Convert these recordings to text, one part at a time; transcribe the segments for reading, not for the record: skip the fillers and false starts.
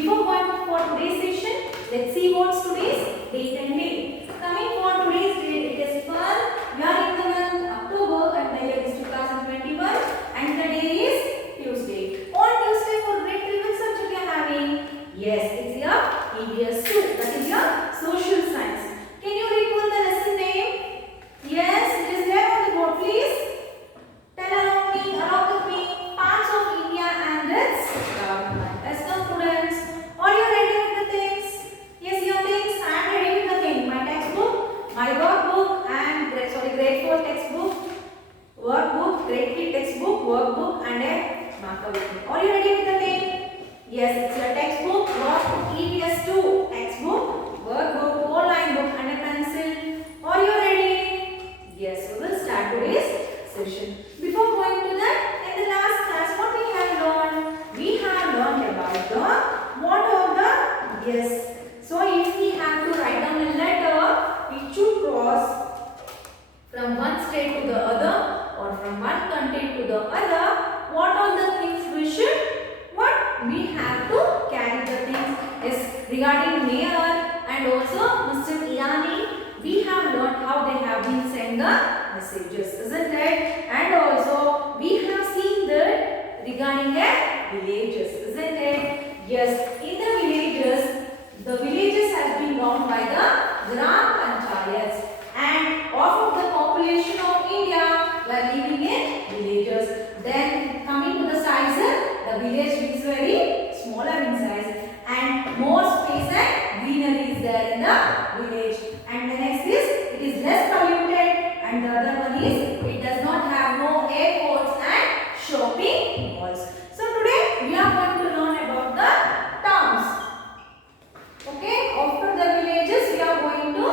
Before going for today's session, let's see what's today's date and date. Coming for today's date, it is 12. We are in the month October and the year is 2021 and the day is Tuesday. On Tuesday for grade 3, which subject you are having? Yes, it's your EVS 2. That is your social science. Can you recall the lesson name? Yes, it is there on the board, please. Tell along with me, parts of India and its government. Let's go, students. Are you ready with the things? Yes, your things. I am ready with the thing. My textbook, my workbook, and grade 4 textbook, workbook, grade 3 textbook, workbook, and a marker with me. Are you ready with the thing? Yes, it's your textbook, workbook, EVS 2 textbook, workbook, 4-line book, and a pencil. Are you ready? Yes, we will start today's session. Before going to that, in the last class, what we have learned? We have learned about what are the yes. So if we have to write down a letter, we should cross from one state to the other or from one country to the other. What are the things we should? What we have to carry the things is regarding Mayor and also Mr. Irani. We have learned how they have been sent the messages, isn't it? And also we have seen that regarding the villages, isn't it? Yes, in the villages has been governed by the Gram Panchayats, and half of the population of India were living in villages. Then coming to the size, the village is very smaller in size and more space and greenery is there in the village. And the next is it is less polluted, and the other one is it does not have no airports and shopping malls. So today we are going to learn about the towns. Okay, after the villages we are going to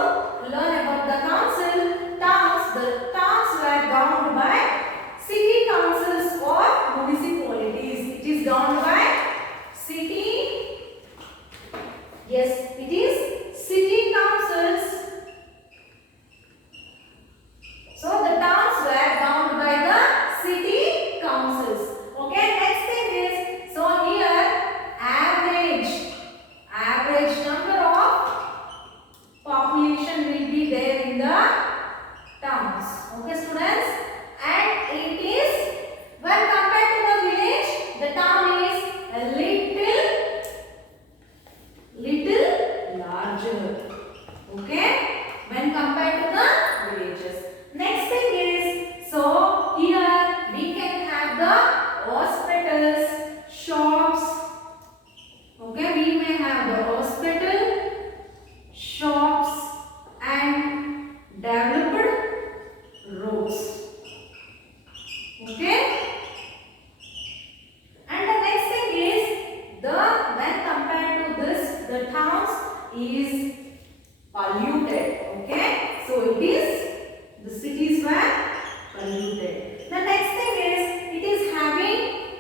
learn about the council. Towns, the towns were governed by city councils or municipalities. It is governed by city. Yes, it is city councils. So the towns were governed by the city councils. Okay, next thing is, so here average number of population will be there in the towns. Okay, students, and it is when compared to the village, the town is a little larger. Okay, when compared to the villages. Next thing is, so here we can have the hospitals, shops. Okay, we may have the hospital, shops, and developed roads. Okay, and the next thing is when compared to this, the towns is polluted. Okay, so it is the cities were polluted. The next thing is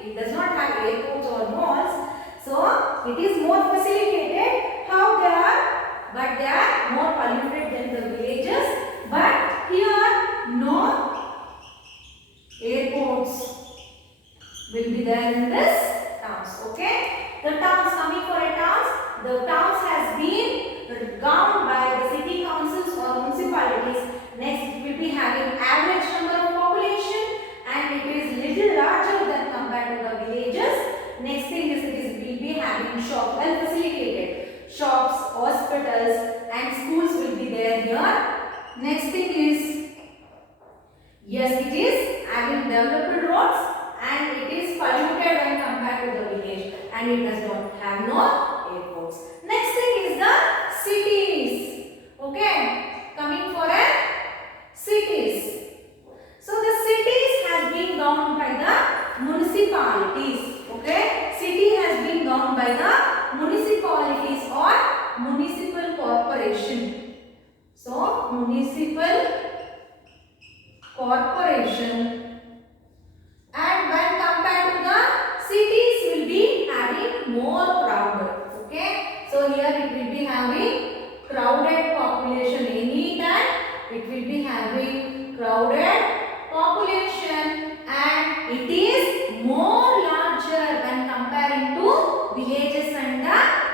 it does not have airports or malls, so it is more facilitated. How they are? But they are more polluted than the villages. But here no airports will be there in this towns. Okay, the towns, coming for a towns, the towns has been governed by the city councils or municipalities. Next, it will be having average number of population and it is little larger than compared to the villages. Next thing is it will be having shop, well facilitated shops, hospitals, and schools will be there here. Next thing is, yes, it is having developed roads and it is polluted when compared to the village, and it does not have no airports. Next thing is the cities. Okay, coming for a cities. So the cities has been governed by the municipalities. Okay, city has been governed by the municipalities or municipal corporation. So municipal corporation, and when compared to the cities will be having more crowded. Okay, so here it will be having crowded population. Anytime it will be having crowded population and it is more larger when comparing to villages and the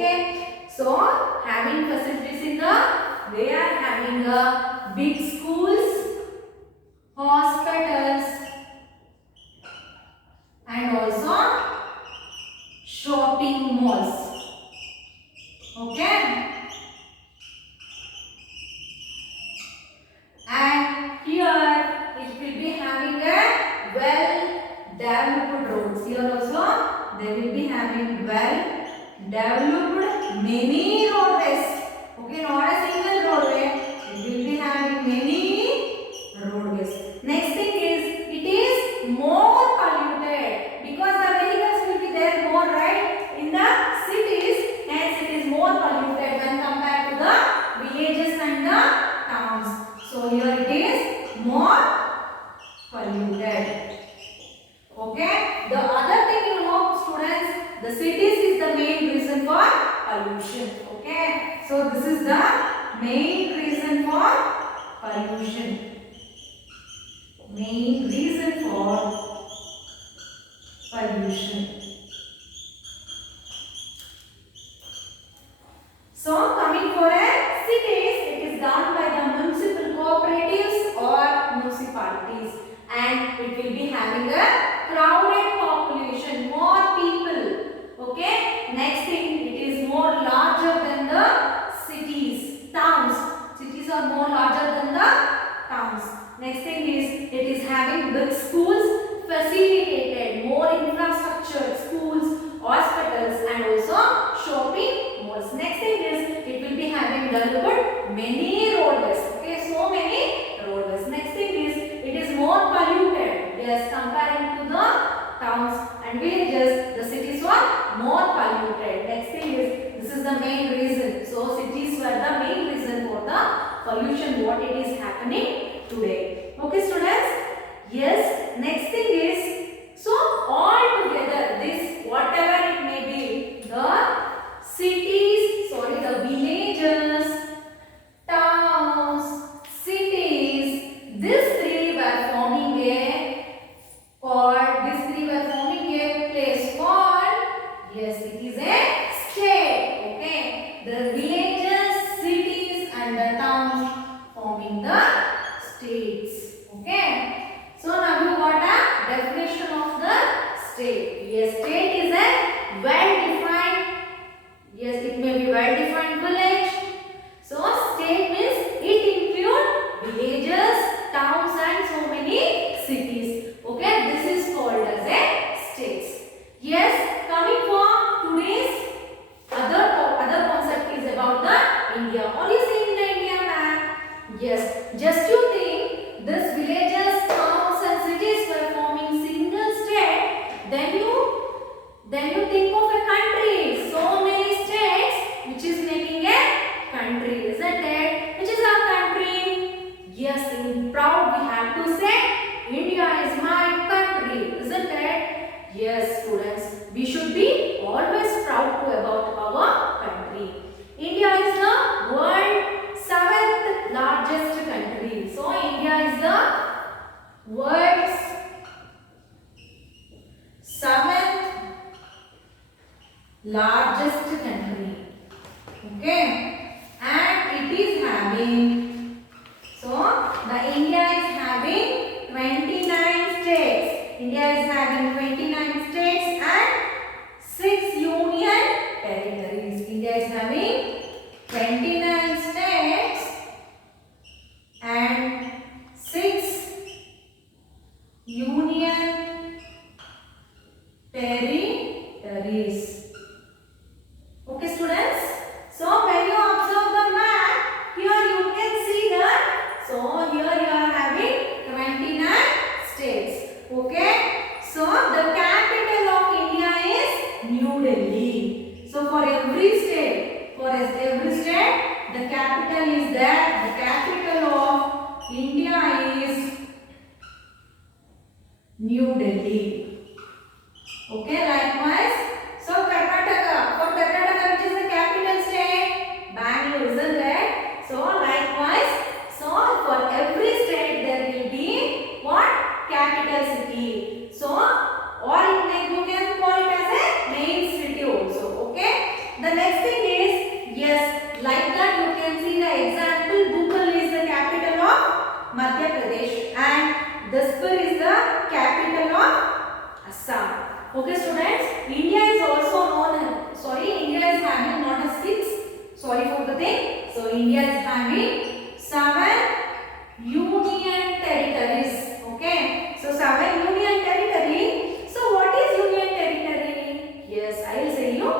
Okay. So having facilities in the, they are having big schools, hospitals, and also shopping malls. Okay. And here it will be having a well developed roads. Here also they will be having well developed many roadways. Okay, not a single roadway. It will be having many roadways. Next thing is, it is more polluted because the vehicles will be there more, right, in the cities. Hence it is more polluted when compared to the villages and the towns. So here it is more polluted. Okay. The other thing you know, students, the cities is the main reason for pollution. Okay. So this is the main reason for pollution. Main reason for pollution. So coming for a cities, it is done by the municipal cooperatives or municipalities, and it will be having a crowded population, more people. Okay. Next thing, it is more larger than the cities, towns. Cities are more larger than the towns. Next thing is, it is having big schools, facilitated, more infrastructure, schools, hospitals, and also shopping malls. Next thing is, it will be having developed many roadways. Okay, so many roadways. Next thing is, it is more polluted. Yes, comparing to the towns and villages, the cities were more polluted. Next thing is, this is the main reason. So cities were the main reason for the pollution what it is happening today. Okay, students. Yes. Next thing is, so all together this whatever it may be, the cities, the villages, towns, cities, these three were forming a place called, yes, it is a state. Okay, the villages, cities, and the towns forming the states. Okay, so now you got a definition of the state. Yes, state is a well-defined, yes, it may be well-defined village. So state means it includes villages, towns, and so many cities. Okay, this is called as a states. Yes, coming for today's other concept is about the India. Are you seeing the India map? Yes, just you think this villages, towns, and cities were forming single state. Then you think of a country. So many states which is making a country, isn't it? Which is our country? Yes, in proud we have to say India is my country, isn't it? Yes, students, we should be always proud about our country. India is the world's 7th largest country. So India is the world's 7th Okay, students. India is also known. Sorry, India is having not a six. Sorry for the thing. So India is having 7 union territories. Okay. So 7 union territory. So what is union territory? Yes, I will say you.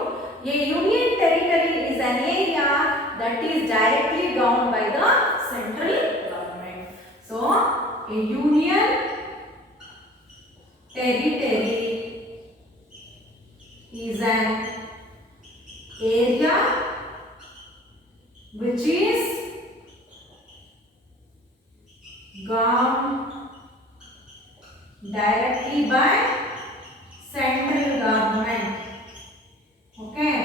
A union territory is an area that is directly governed by the central government. So a union territory is an area which is governed directly by central government. Okay.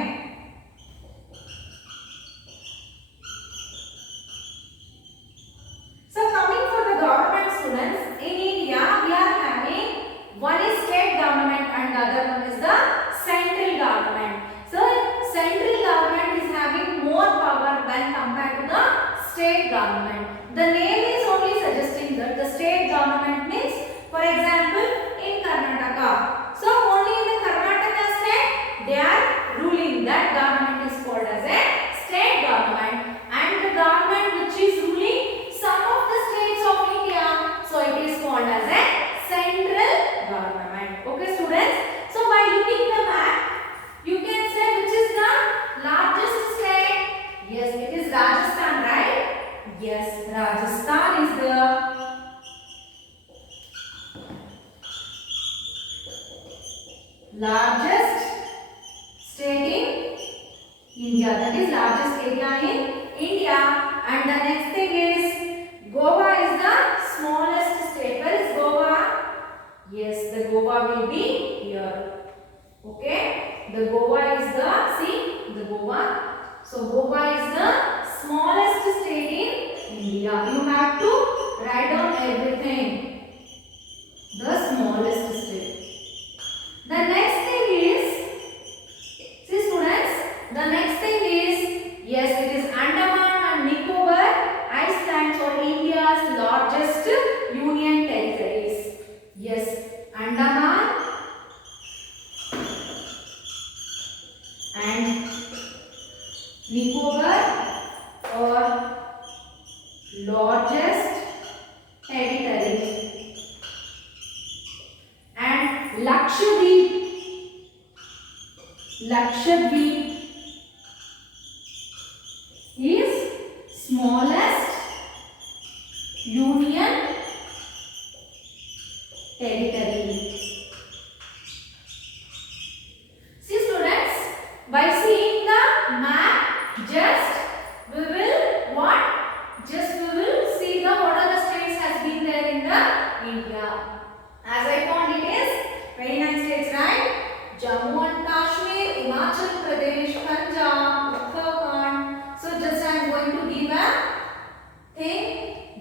So coming for the government, students, in India we are having one is state government and the other one is the central government. So central government is having more power when compared to the state government. The name is only suggesting that the state government means, for example, in Karnataka. So only in the Karnataka state they are ruling. That government is called as a state government, and the government which is ruling some of the states of India, so it is called as a central government. Okay, students. So by looking the map, you can say which is the largest state. Yes, it is Rajasthan, right? Yes, Rajasthan is the largest state in India. That is largest area in India. And the next thing is Goa is the smallest state. Where is Goa? Yes, the Goa will be here. Okay, the Goa is the, see, the Goa. So Goa is the smallest state in India. You have to write down everything. The smallest state. The next thing is, see students, the next thing is, yes, it is Andaman and Nicobar Islands are India's largest union territories. Yes, Andaman and Nicobar are largest territory, and Lakshadweep is smallest union territory. See students, by seeing the map, just we will what? Just we will see the what are the states has been there in the India. As I found it is 29 states, right? Jammu and Kashmir, Himachal Pradesh, Punjab, Uttarakhand. So just I am going to give a thing.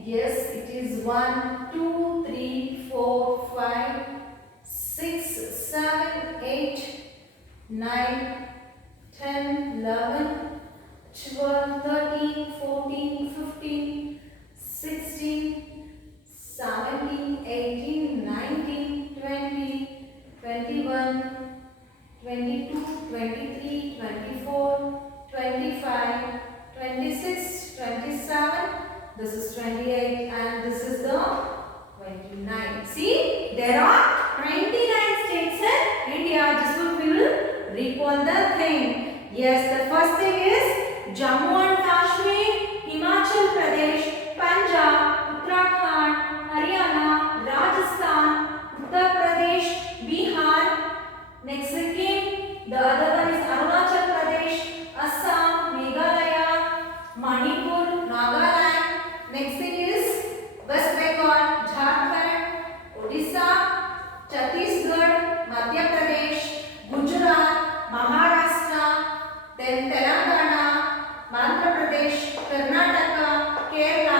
Yes, it is 1, 2, 3, 4, 5, 6, 7, 8, 9, 10, 11, 12, 13, 14, 15, 16, 17, 18, 19, 20, 21, 22, 23, 24, 25, 26, 27, this is 28 and this is the 29. See, there are 29 states in India. Just we will recall the thing. Yes, the first thing is Jammu and Kashmir, Himachal Pradesh, Punjab, Uttarakhand, Haryana, Rajasthan, Uttar Pradesh, Bihar. Next Sikkim. The other one is Arunachal Pradesh, Assam, Meghalaya, Manipur, Nagaland. Next thing is West Bengal, Jharkhand, Odisha, Chhattisgarh, Madhya Pradesh, Gujarat, Maharashtra, then Telangana, Andhra Pradesh, Karnataka, Kerala,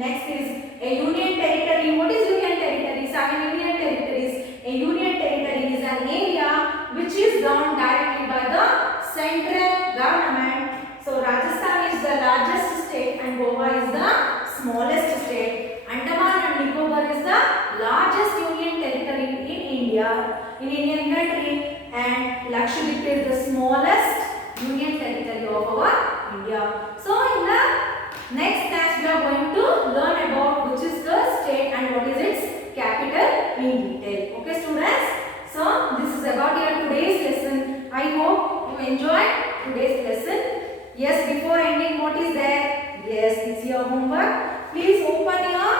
Next is a union territory. What is union territory? 7 union territories. A union territory is an area which is governed directly by the central government. So Rajasthan is the largest state and Goa is the smallest state. Andaman and Nicobar is the largest union territory in Indian country, and Lakshadweep is the smallest union territory of our India. So in the next class we are going to learn about which is the state and what is its capital in detail. Okay students? So this is about your today's lesson. I hope you enjoyed today's lesson. Yes, before ending, what is there? Yes, it's your homework. Please open your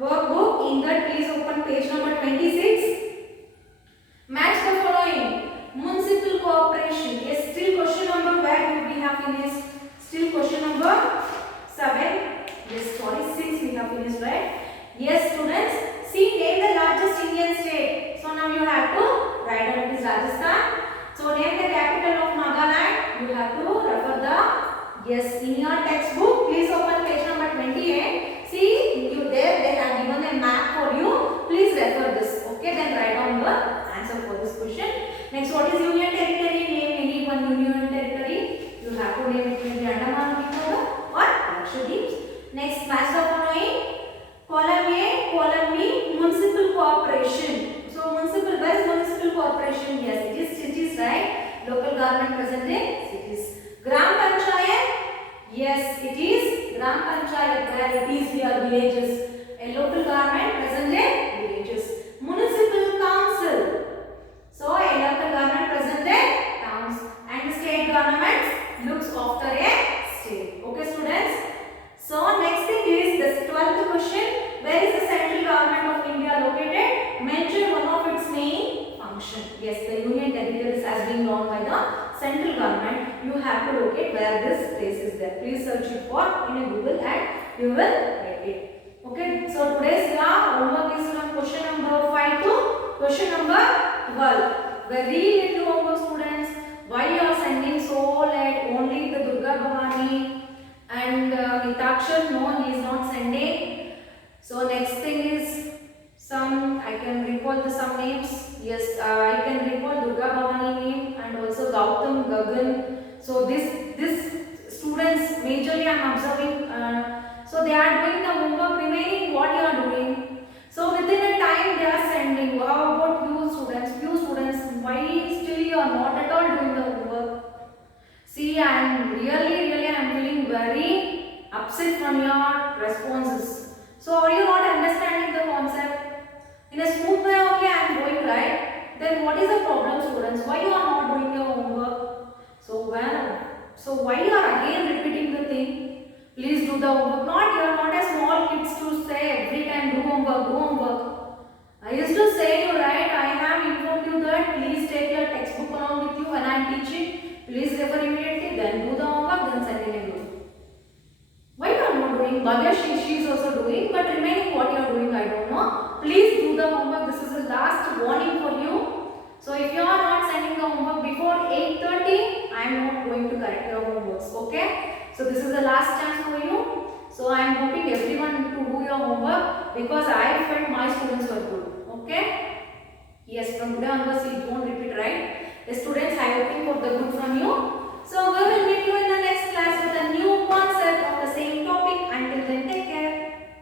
workbook. In that, please open page number 26. Match the following. Municipal corporation. Yes, still question number where we have finished. Still question number 7. Yes, sorry, 6 we have finished, right? Yes, students. See, name the largest Indian state. So now you have to write down it is Rajasthan. So name the capital of Nagaland. You have to refer the, yes, in your textbook. Please open page number 28. See, you there they have given a map for you. Please refer this. Okay, then write down the answer for this question. Next, what is union territory? Name any one union territory. You have to name it maybe Andaman Nicobar or Lakshadweep. Next, match the following. Column A, column B, municipal corporation. So municipal, where is municipal corporation? Yes, it is cities, right? Local government present in cities. Gram Panchayat. Yes, it is Gram Panchayat, where it is your villages. A local government present in villages. Municipal council. So a local government present in towns. And state government looks after a state. Okay students? So next thing is the 12th question. Where is the central government of India located? Mention one of its main function. Yes, the union territories has been known by the central government. You have to locate where this place is there. Please search it for in a Google and you will get it. Okay, so today's homework is from question number 5 to question number 12. Very little homework students. Why you are sending so late? Only the Durga Bhavani and Mitakshar, no, he is not sending. So next thing is some, I can recall some names. Yes, I can recall Durga Bhavani name and also Gautam, Gagan. So this students majorly I am observing. So they are doing the homework. Remaining what you are doing. So within a time they are sending. How about you students? Few students, why still you are not at all doing the homework? See, I am really I am feeling very upset from your responses. So are you not understanding the concept? In a smooth way only I am going, right? Then what is the problem students? Why you are not doing your homework? So why you are again repeating the thing? Please do the homework. Not you are not a small kids to say every time do homework. I used to say you right. I have informed you that please take your textbook along with you when I am teaching. Please refer immediately. Then do the homework. Then send in a group. Why you are not doing? Bhavya, she is also doing, but remaining what you are doing, I don't know. Please do the homework. This is the last warning for you. So if you are not sending the homework before 8:30, I am not going to correct your homeworks. Okay? So this is the last chance for you. So I am hoping everyone to do your homework because I felt my students were good. Okay? Yes, from today onwards you don't repeat, right? The students, I am hoping for the good from you. So we will meet you in